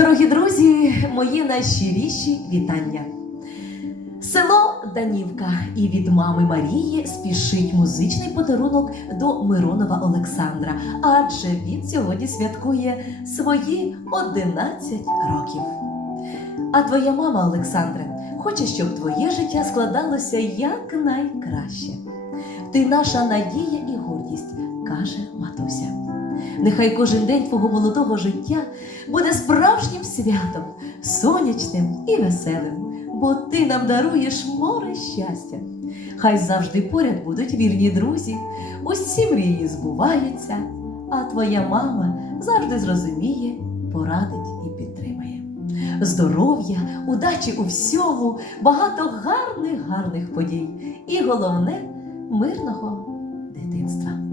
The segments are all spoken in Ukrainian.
Дорогі друзі, мої найщиріші вітання. Село Данівка і від мами Марії спішить музичний подарунок до Миронова Олександра, адже він сьогодні святкує свої 11 років. А твоя мама, Олександре, хоче, щоб твоє життя складалося якнайкраще. Ти наша надія і гордість, каже. Нехай кожен день твого молодого життя буде справжнім святом, сонячним і веселим, бо ти нам даруєш море щастя. Хай завжди поряд будуть вірні друзі, усі мрії збуваються, а твоя мама завжди зрозуміє, порадить і підтримає. Здоров'я, удачі у всьому, багато гарних, гарних подій і головне мирного дитинства.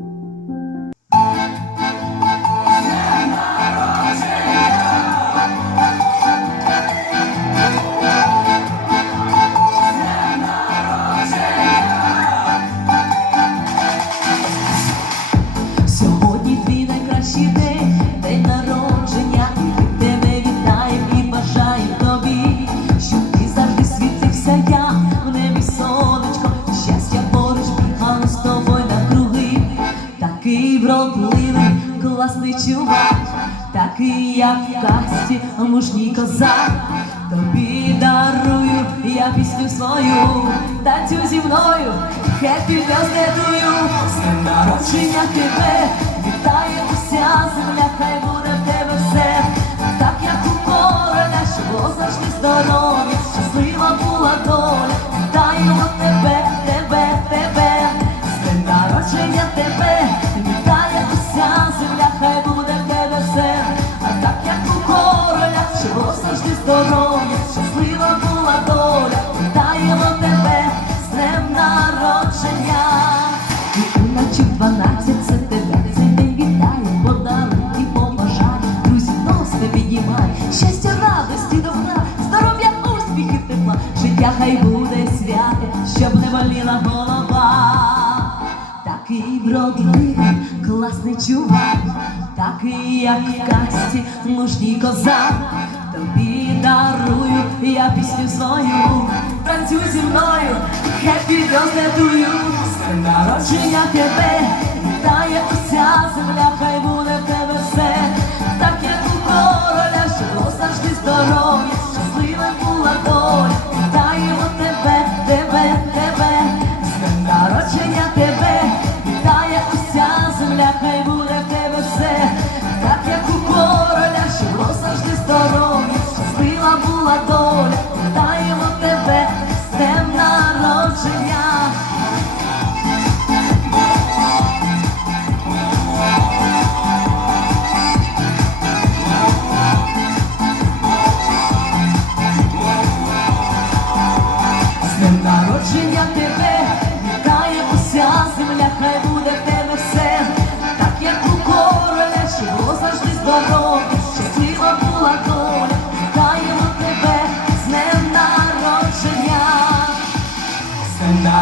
Такий класний чувак, такий, як в казці, мужній козак. Тобі дарую я пісню свою, танцюй зі мною, хеппі you З днем народження тебе, вітає уся земля, хай буде в тебе все, так як у щоб було завжди здоров'я, хай буде святе, щоб не боліла голова. Такий вродливий, класний чувак, такий, як касті, мужній козак. Тобі дарую я пісню свою, танцюй зі мною, З днем народження тебе, вітає уся земля, хай буде уся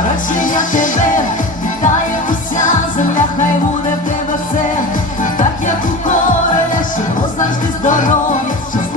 Радше тебе, вітає уся земля, хай буде в тебе все, так як у короля, щоб завжди здоров'я.